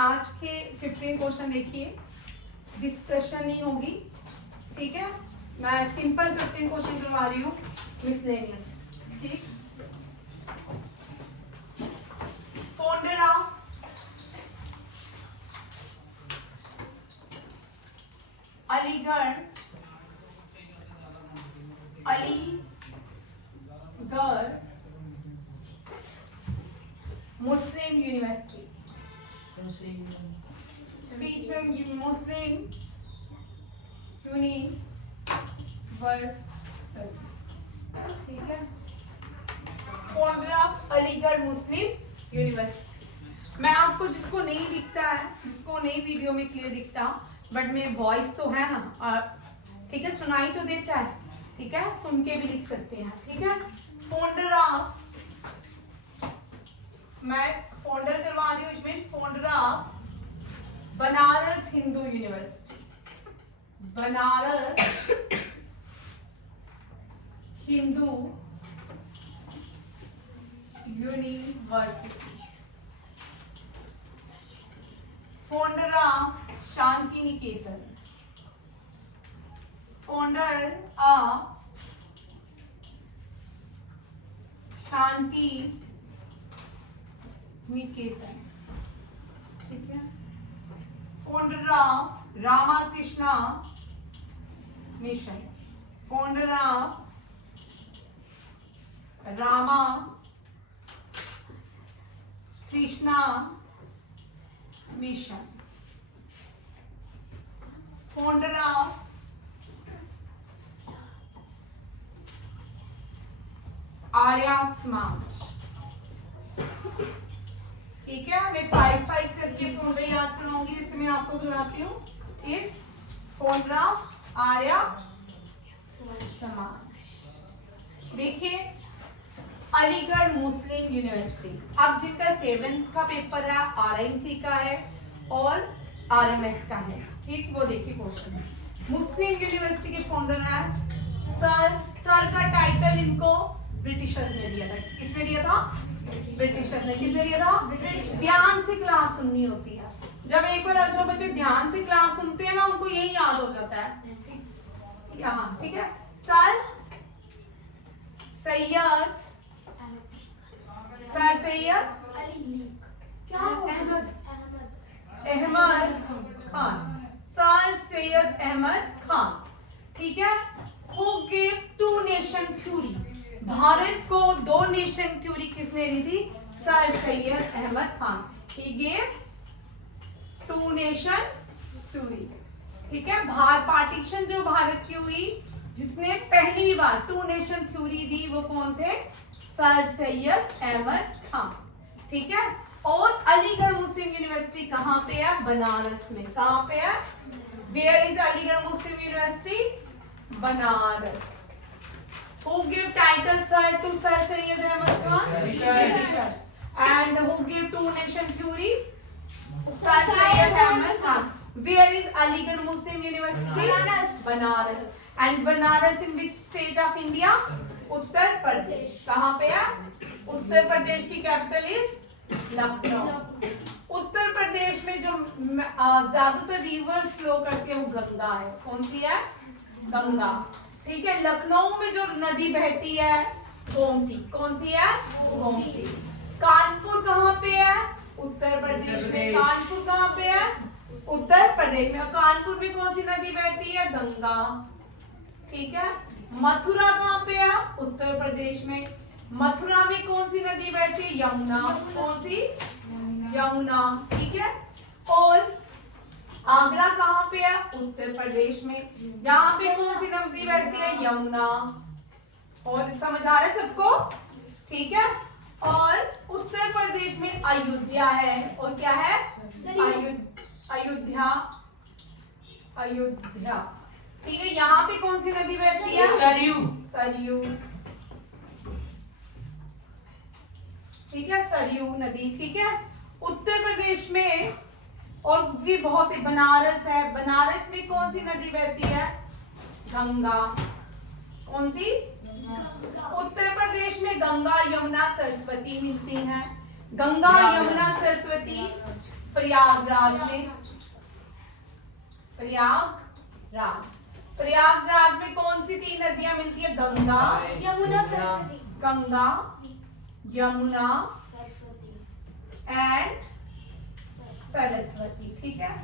आज के 15 क्वेश्चन देखिए, डिस्कशन नहीं होगी, ठीक है। मैं सिंपल 15 क्वेश्चन करवा रही हूँ, मिसलेनियस, ठीक। Founder of Aligarh Muslim University, बीच में मुस्लिम यूनिवर्सिटी, ठीक है। Founder of Aligarh Muslim University. मैं आपको जिसको नहीं दिखता है, जिसको नहीं वीडियो में क्लियर दिखता, बट में वॉइस तो है ना, और ठीक है, सुनाई तो देता है, ठीक है, सुन के भी लिख सकते हैं, ठीक है। फाउंडर ऑफ, मैं फाउंडर करवा रही हूँ इसमें, founder of Banaras Hindu University, Banaras Hindu University. Founder of Shanti Niketan, founder of Shanti Niketan, ठीक है। Founder of Ramakrishna Mission, founder of Rama Krishna Mission, founder of Arya Samaj, ठीक है। मैं 5-5 करके फाउंडर याद कराऊंगी, जिससे मैं आपको कराती हूँ। एक फाउंडर ऑफ आर्या समाज। देखिए, अलीगढ़ मुस्लिम यूनिवर्सिटी, अब जिनका 7th का पेपर है, आरएमसी का है और आरएमएस का है, ठीक, वो देखिए क्वेश्चन। मुस्लिम यूनिवर्सिटी के फाउंडर है सर का टाइटल इनको ब्रिटिशर्स ने दिया था। किसने दिया था? ब्रिटिशर्स ने। किसने दिया था? ध्यान से क्लास सुननी होती है। जब एक बार जो बच्चे ध्यान से क्लास सुनते हैं ना, उनको यही याद हो जाता है यहाँ, ठीक है। सर सैयद क्या अहमद खान, सर सैयद अहमद खान, ठीक है। Who gave two nation theory? Bharat को 2 नेशन थ्योरी किसने दी थी? Sir Syed Ahmad Khan. He gave 2 nation theory, ठीक है। पार्टीशन जो भारत की हुई, जिसने पहली बार 2 नेशन थ्योरी दी, वो कौन थे? सर सैयद अहमद खान, ठीक है। और अलीगढ़ मुस्लिम यूनिवर्सिटी कहाँ पे है? बनारस में। कहाँ पे है? Where is Aligarh Muslim university? Banaras. Who gave title sir to Sir Syed Ahmad Khan? Britishers. And who gave 2 nation theory? Sir Syed Ahmad Khan. Where is Aligarh Muslim University? Banaras. And Banaras in which state of India? Uttar Pradesh. कहाँ पे है? उत्तर प्रदेश की capital is Lucknow. Uttar Pradesh में जो ज्यादातर river flow करती है वो गंगा है। कौन सी है? गंगा, ठीक है। लखनऊ में जो नदी बहती है गोमती। कौन सी है? गोमती। कानपुर कहाँ पे है? उत्तर प्रदेश में। कानपुर कहाँ पे है? उत्तर प्रदेश में। और कानपुर में कौन सी नदी बहती है? गंगा, ठीक है। मथुरा कहाँ पे है? उत्तर प्रदेश में। मथुरा में कौन सी नदी बहती है? यमुना। कौन सी? यमुना, ठीक है। और आगरा कहाँ पे है? उत्तर प्रदेश में। जहाँ पे कौन सी नदी बहती है? यमुना। और समझ आ रहा है सबको? ठीक है। और उत्तर प्रदेश में अयोध्या है। और क्या है? अयोध्या, अयोध्या, ठीक है। यहाँ पे कौन सी नदी बहती है? सरयू, सरयू, ठीक है, सरयू नदी, ठीक है। उत्तर प्रदेश में और भी बहुत ही, बनारस है। बनारस में कौन सी नदी बहती है? गंगा। कौन सी? उत्तर प्रदेश में गंगा, यमुना, सरस्वती मिलती हैं। गंगा, यमुना, सरस्वती प्रयागराज में, प्रयागराज, प्रयागराज में कौन सी 3 नदियां मिलती है? गंगा, यमुना, सरस्वती। गंगा, यमुना एंड सरस्वती। ठीक है,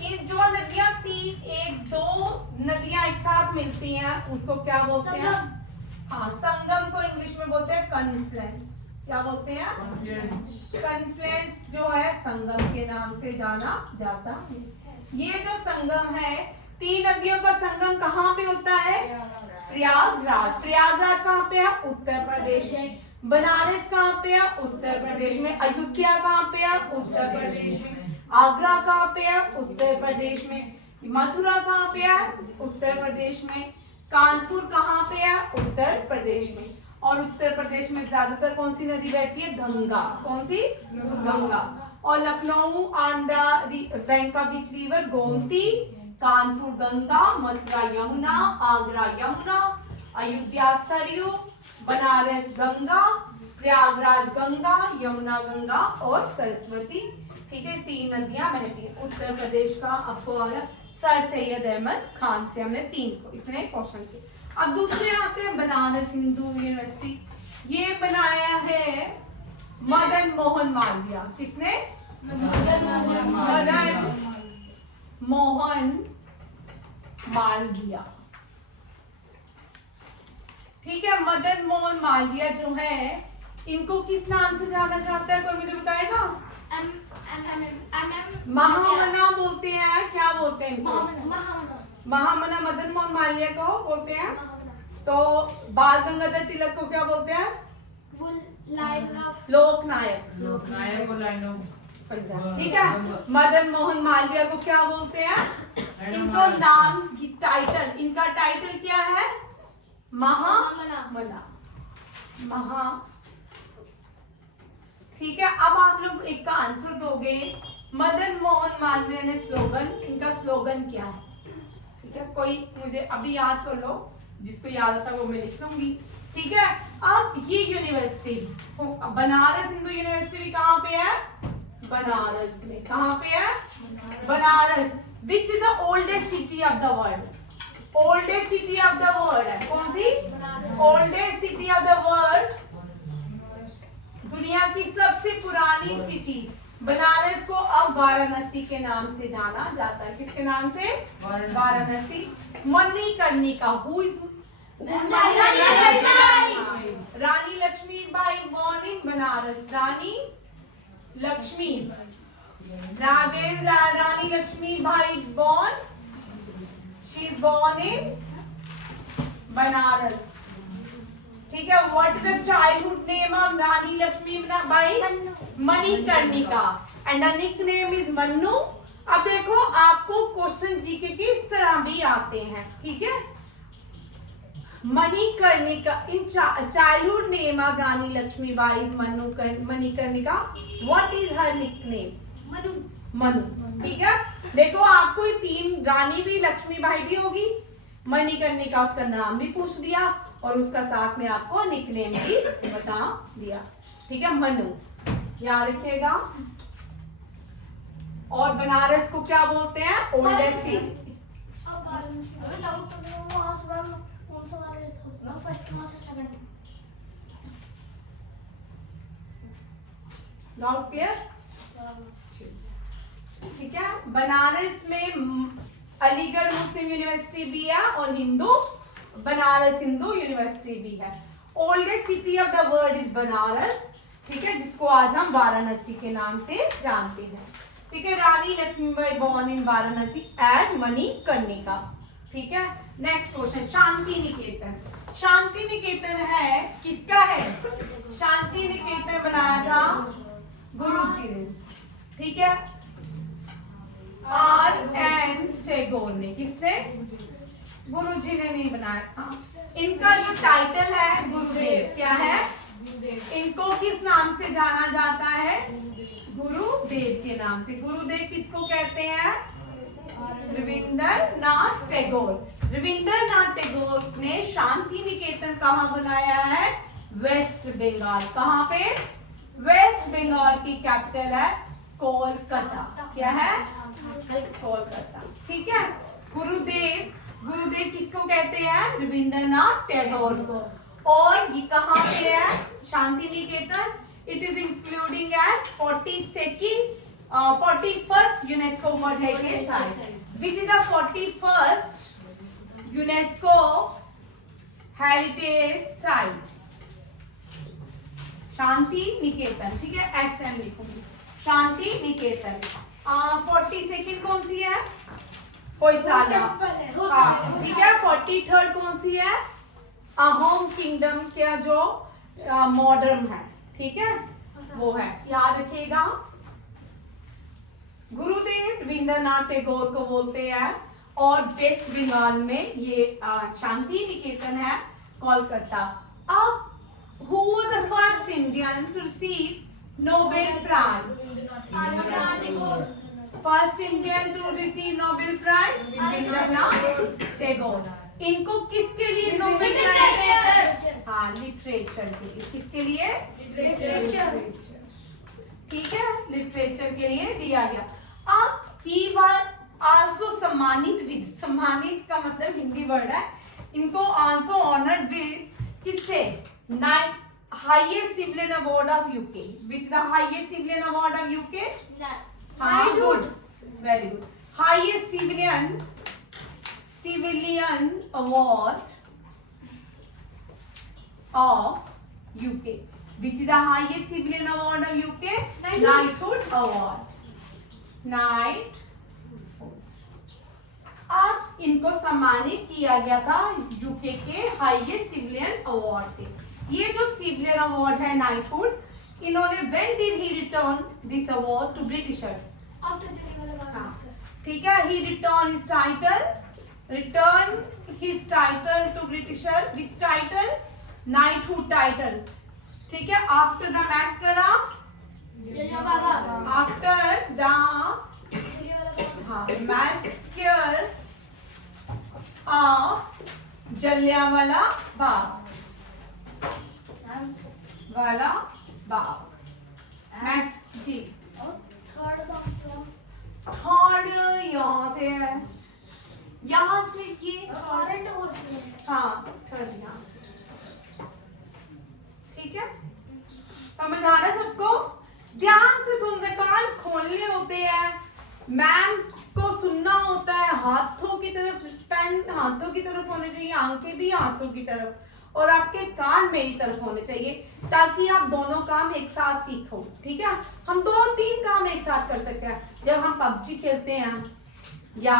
ये जो नदियां 1-2 नदियां एक साथ मिलती हैं उसको क्या बोलते हैं? हाँ, संगम को इंग्लिश में बोलते हैं कन्फ्लुएंस। क्या बोलते हैं? कन्फ्लुएंस जो है संगम के नाम से जाना जाता है। ये जो संगम है, 3 नदियों का संगम कहाँ पे होता है? प्रयागराज। प्रयागराज कहाँ पे है? उत्तर प्रदेश में। बनारस कहाँ पे है? उत्तर प्रदेश में। अयोध्या कहाँ पे है? उत्तर प्रदेश में। आगरा कहाँ पे है? उत्तर प्रदेश में। मथुरा कहाँ पे है? उत्तर प्रदेश में। कानपुर कहाँ पे है? उत्तर प्रदेश में। और उत्तर प्रदेश में ज्यादातर कौन सी नदी बहती है? गंगा। कौन सी? गंगा। और Lucknow Andhra bank of beach river Gomti, Kanpur Ganga, Mathura Yamuna, Agra Yamuna, Ayodhya Saryu, Banaras Ganga, Prayagraj Ganga, Yamuna Ganga और सरस्वती। ठीक है, 3 नदियां बहती हैं। उत्तर प्रदेश का आपको सर सैयद अहमद खान से हमने 3 इतने क्वेश्चन किए। अब दूसरे आते हैं बनारस हिंदू यूनिवर्सिटी। ये बनाया है मदन मोहन मालवीय। किसने? मदन मोहन मालवीय। ठीक है, मदन मोहन मालवीय जो है, इनको किस नाम से जाना जाता है? कोई मुझे बताएगा? महामना बोलते हैं। क्या बोलते हैं इनको? महामना। मदन मोहन मालवीय को बोलते हैं। तो बाल गंगाधर तिलक को क्या बोलते हैं? लोकनायक। लोकनायक और लाइन ऑफ पंजाब। ठीक है, मदन मोहन मालवीय को क्या बोलते हैं? इनको नाम की टाइटल, इनका टाइटल क्या है? महामना। महा। ठीक है, अब आप लोग एक का आंसर दोगे। मदन मोहन मालवीय ने स्लोगन, इनका स्लोगन क्या है? ठीक है, कोई मुझे अभी याद कर लो, जिसको याद आता वो मैं लिख लूंगी। ठीक है, अब ये यूनिवर्सिटी बनारस हिंदू यूनिवर्सिटी कहाँ पे है? बनारस में। कहाँ पे है? Banaras. Which is the oldest city of the world? Oldest city of the world है कौन सी? Oldest city of the world, दुनिया की सबसे पुरानी सिटी बनारस को अब वाराणसी के नाम से जाना जाता है। किसके नाम से? Varanasi. Manikarnika, who is? Rani Lakshmibai born in Banaras. Rani Lakshmi, Rani Lakshmibai born, she is born in Banaras. ठीक है, what is the childhood name of Rani Lakshmibai? Manikarnika and the nickname is Mannu. अब देखो, आपको क्वेश्चन जीके के इस तरह भी आते हैं। ठीक है, Manikarnika, in childhood name of Rani Lakshmibai is Manikarnika. What is her nickname? Manu. ठीक है, देखो आपको ये 3 रानी भी, लक्ष्मीबाई भी होगी, मणिकर्णिका उसका नाम भी पूछ दिया और उसका साथ में आपको निकनेम भी बता दिया। ठीक है, मनु याद रखिएगा। और बनारस को क्या बोलते हैं? Oldest city. Doubt clear? ठीक है, बनारस में अलीगढ़ मुस्लिम यूनिवर्सिटी भी है और बनारस हिंदू यूनिवर्सिटी भी है। Oldest city of the world is Banaras. ठीक है, जिसको आज हम वाराणसी के नाम से जानते हैं। ठीक है, Rani Lakshmibai born in Varanasi as Manikarnika. ठीक है, नेक्स्ट क्वेश्चन, शांति निकेतन। शांति निकेतन है किसका है? शांति निकेतन बनाया था गुरु जी ने। ठीक है, R.N. टैगोर ने। किसने? गुरु जी ने नहीं बनाया था। इनका जो टाइटल है गुरुदेव, क्या है? इनको किस नाम से जाना जाता है? गुरुदेव के नाम से। गुरुदेव किसको कहते हैं? रविंद्रनाथ टैगोर। रविंद्रनाथ टैगोर ने शांति निकेतन कहाँ बनाया है? वेस्ट बंगाल। कहाँ पे? वेस्ट बंगाल की कैपिटल है कोलकाता। क्या है? कोलकाता। ठीक है। गुरुदेव किसको कहते हैं? रविंद्रनाथ टैगोर को। और ये कहाँ पे है? Shanti Niketan. It is including as 41st UNESCO world heritage site. Which is the 41st UNESCO heritage site? Shanti Niketan. ठीक है, SM लिखूंगी, शांति निकेतन। 42nd कौन सी है? होयसाला। ठीक है। 43rd कौन सी है? अहोम किंगडम का जो मॉडर्न है। ठीक है, वो है, याद रखिएगा। गुरुदेव रविंद्रनाथ टैगोर को बोलते हैं। और वेस्ट बंगाल में ये शांति निकेतन है, कोलकाता। अब who was the first Indian to receive Nobel Prize? First Indian to receive Nobel Prize? Rabindranath Tagore. इनको किसके लिए नोबेल प्राइज? हाँ, लिटरेचर के लिए। किसके लिए? लिटरेचर। ठीक है, लिटरेचर के लिए दिया गया। अब he was also सम्मानित का मतलब हिंदी वर्ड है। इनको also honored with किससे? Highest civilian award of UK. Which the highest civilian award of UK? Good. Very good. Highest civilian award of UK. Which is the highest civilian award of UK? Knighthood Award. अब इनको सम्मानित किया गया था UK के highest civilian award से। ये जो सिविलियन अवार्ड है नाइटहुड, इन्होंने when did he return this award to Britishers? ठीक है, he return his title to Britisher. Which title? Knighthood title. ठीक है, after the massacre of Jallianwala Bagh. जी, थर्ड यहाँ से है, यहाँ से ये, हाँ थर्ड यहाँ से। ठीक है, समझ आ रहा है सबको? ध्यान से सुनते, कान खोलने होते हैं, मैम को सुनना होता है। हाथों की तरफ, पेन हाथों की तरफ होने चाहिए, आंखें भी हाथों की तरफ, और आपके कान मेरी तरफ होने चाहिए, ताकि आप दोनों काम एक साथ सीखो। ठीक है, हम 2-3 काम एक साथ कर सकते हैं। जब हम पबजी खेलते हैं या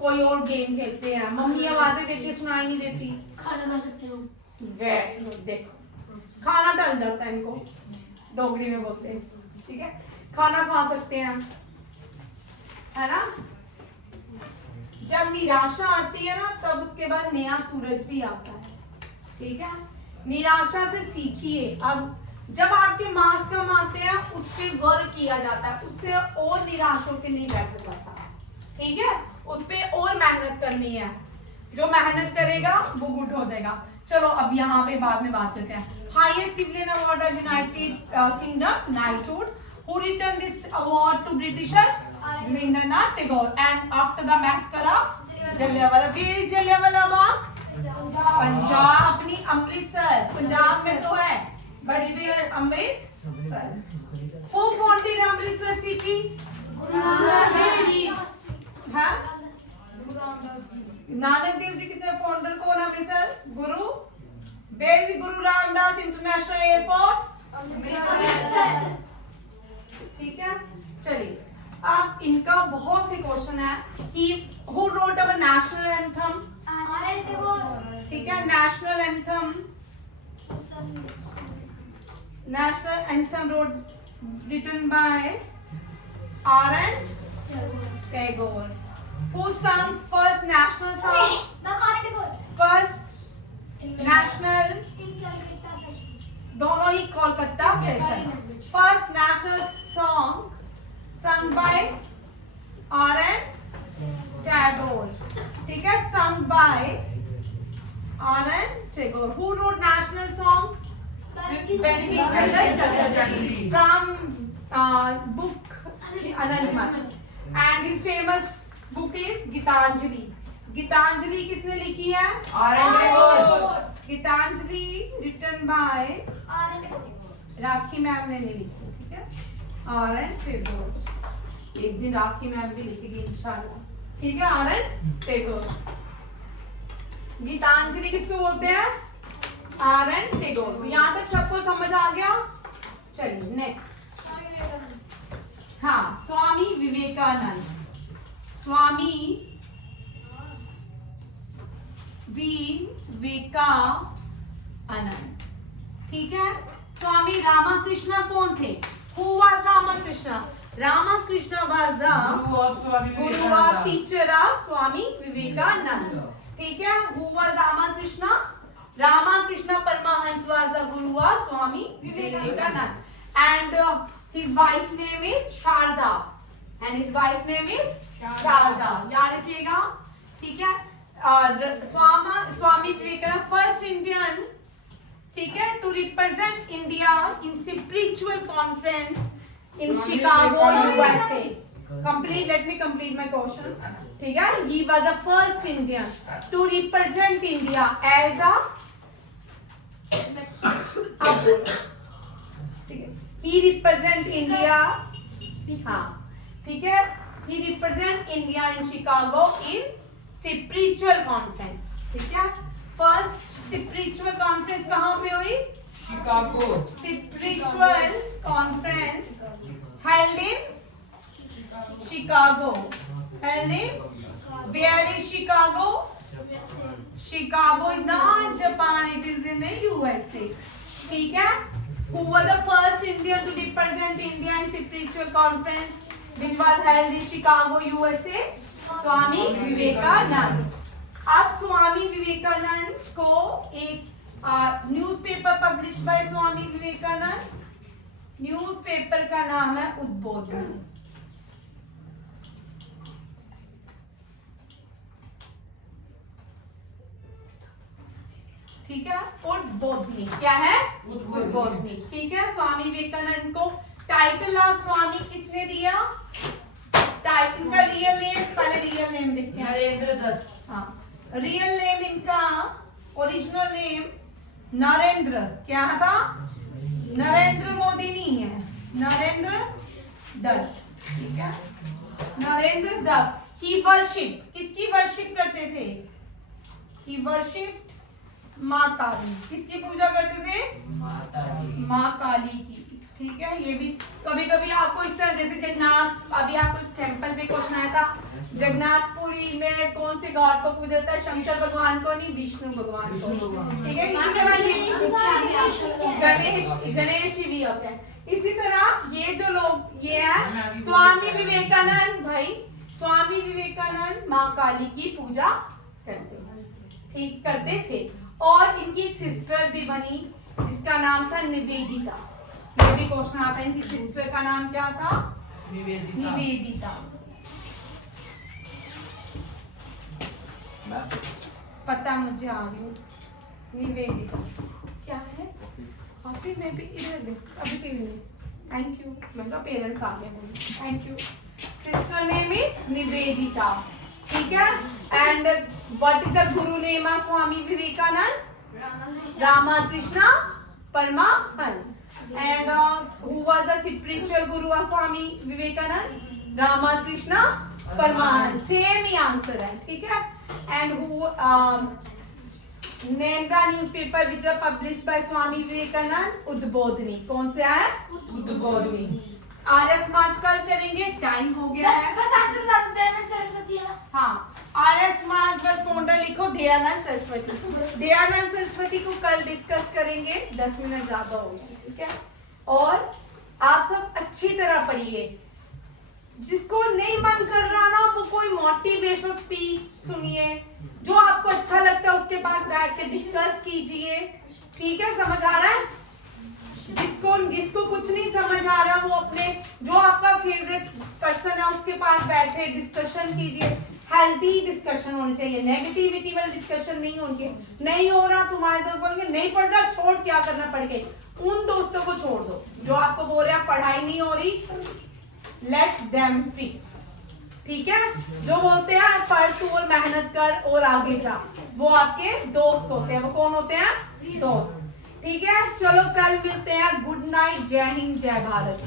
कोई और गेम खेलते हैं, मम्मी आवाजें देती, सुनाई नहीं देती, खाना खा सकते हो। देखो, खाना टल जाता है, इनको डोगरी में बोलते हैं। ठीक है, खाना खा सकते हैं, है ना? जब निराशा आती है ना, तब उसके बाद नया सूरज भी आता है। ठीक है, निराशा से सीखिए। अब जब आपके मार्क्स कम आते हैं, उस पे वर्क किया जाता है, उससे और निराश होकर नहीं बैठा जाता। ठीक है, उस पे और मेहनत करनी है। जो मेहनत करेगा वो गुड हो जाएगा। चलो अब यहाँ पे बाद में बात करते हैं। Highest civilian award of United kingdom, knighthood. Who returned this award to Britishers? Rabindranath Tagore. And after the massacre of Jallianwala, where is Jallianwala Bagh? Punjab, अपनी अमृतसर, पंजाब में तो है, but it is Amritsar. Who founded Amritsar city? हाँ? नानक देव जी किसने founder कौन अमृतसर? गुरु। Where is Guru Ramdas international airport? ठीक है, चलिए अब इनका बहुत से क्वेश्चन है कि who wrote our national anthem? ठीक है, national anthem written by R.N. Tagore. Who sang first national song? First national, दोनों ही Kolkata session. First national song sung by R.N. Tagore. ठीक है, sung by R.N. Tagore. Who wrote national song? Bankim Chandra Chatterjee. From book Anandamath. And his famous book is Gitanjali. Gitanjali किसने लिखी है? Gitanjali written by rakhi ma'am ने नहीं लिखी, ठीक है? R.N. टैगोर. एक दिन राखी मैम भी लिखेगी इंशाल्लाह, ठीक है? R.N. टैगोर. गीतांजलि किसको बोलते हैं? R.N. टैगोर. यहाँ तक सबको समझ आ गया? चलिए नेक्स्ट. हाँ, स्वामी विवेकानंद. स्वामी विवेकानंद, ठीक है? स्वामी रामकृष्ण कौन थे? Who was Ramakrishna? Ramakrishna was the guru of teacher of Swami Vivekanand. ठीक है? Who was Ramakrishna? Ramakrishna Paramahansa was the guru of Swami Vivekanand. And his wife name is Sharda. And his wife name is Sharda. याद रखिएगा, ठीक है? Swami Vivekananda first Indian, ठीक है, to represent India in spiritual conference in Chicago USA. Complete, let me complete my question, ठीक है? He was the first Indian to represent India as a, ठीक है, ही रिप्रेजेंट इंडिया, हाँ, ठीक है, he represent India in Chicago in spiritual conference, ठीक है? First spiritual conference कहाँ पे हुई? Chicago. Spiritual conference held in Chicago. Held in, where is Chicago? Chicago is not Japan, it is in the USA. ठीक है? Who was the first Indian to represent India in spiritual conference which was held in Chicago, USA? Swami Vivekananda. अब स्वामी विवेकानंद को एक newspaper publish by Swami Vivekananda. Newspaper का नाम है उद्बोधनी. ठीक है? उद्बोधनी क्या है? उद्बोधनी, ठीक है? स्वामी विवेकानंद को टाइटल ऑफ स्वामी किसने दिया? टाइटल का रियल नेम, पहले रियल नेम देखते हैं. नरेंद्र दत्त. हाँ, रियल नेम इनका, ओरिजिनल नेम नरेंद्र क्या था? नरेंद्र मोदी नहीं है, नरेंद्र दत्त, ठीक है? नरेंद्र दत्त. ही वर्शिप, किसकी वर्शिप करते थे? ही वर्शिप माँ काली. किसकी पूजा करते थे? माँ काली की, ठीक है? ये भी कभी कभी आपको इस तरह, जैसे जगन्नाथ, अभी आपको टेंपल पे क्वेश्चन आया था, जगन्नाथपुरी में कौन से गॉड को पूजा जाता है? शंकर भगवान को नहीं, विष्णु भगवान को, ठीक है? इसी तरह ये गणेश भी होते हैं. इसी तरह ये जो लोग, ये है स्वामी विवेकानंद. भाई स्वामी विवेकानंद माँ काली की पूजा करते हैं, ठीक करते थे. और इनकी एक सिस्टर भी बनी जिसका नाम था निवेदिता. ये भी क्वेश्चन आता है, इनकी सिस्टर का नाम क्या था? निवेदिता. पता मुझे आ रही हूँ. निवेदिता क्या है? फिर मैं भी इधर दे, अभी भी नहीं. Thank you. मतलब पेरेंट्स आ गए. Thank you. Sister name is Nivedita, ठीक है? And what is the guru name of Swami Vivekananda? Ramakrishna Paramahansa. And who was the spiritual guru of Swami Vivekanand? Ramakrishna Paramahansa. Same ही आंसर है, ठीक है? And who named the newspaper which was published by Swami Vivekanand? उद्बोधनी. कौन से है? उद्बोधनी. आर्य समाज कल करेंगे, time हो गया है. बस आंसर बता दो. दयानंद सरस्वती है ना? हाँ, आर्य समाज बस फाउंडर लिखो दयानंद सरस्वती. दयानंद सरस्वती को कल डिस्कस करेंगे, 10 मिनट ज्यादा हो गए, ठीक है? और आप सब अच्छी तरह पढ़िए. जिसको नहीं मन कर रहा ना, वो कोई मोटिवेशनल स्पीच सुनिए. जो आपको अच्छा लगता है उसके पास बैठ के डिस्कस कीजिए, ठीक है? समझ आ रहा है? जिसको कुछ नहीं समझ आ रहा, वो अपने जो आपका फेवरेट पर्सन है उसके पास बैठे डिस्कशन कीजिए. हेल्दी डिस्कशन होनी चाहिए, नेगेटिविटी वाली डिस्कशन नहीं होनी चाहिए. नहीं हो रहा, तुम्हारे दोस्त बोलेंगे नहीं पढ़ रहा, छोड़, क्या करना पड़ के. उन दोस्तों को छोड़ दो जो आपको बोल रहे हैं पढ़ाई नहीं हो रही, लेट देम फ्री। ठीक है, जो बोलते हैं पढ़ तू और मेहनत कर और आगे जा, वो आपके दोस्त होते हैं। वो कौन होते हैं? दोस्त। ठीक है, चलो कल मिलते हैं। गुड नाइट, जय हिंद, जय भारत।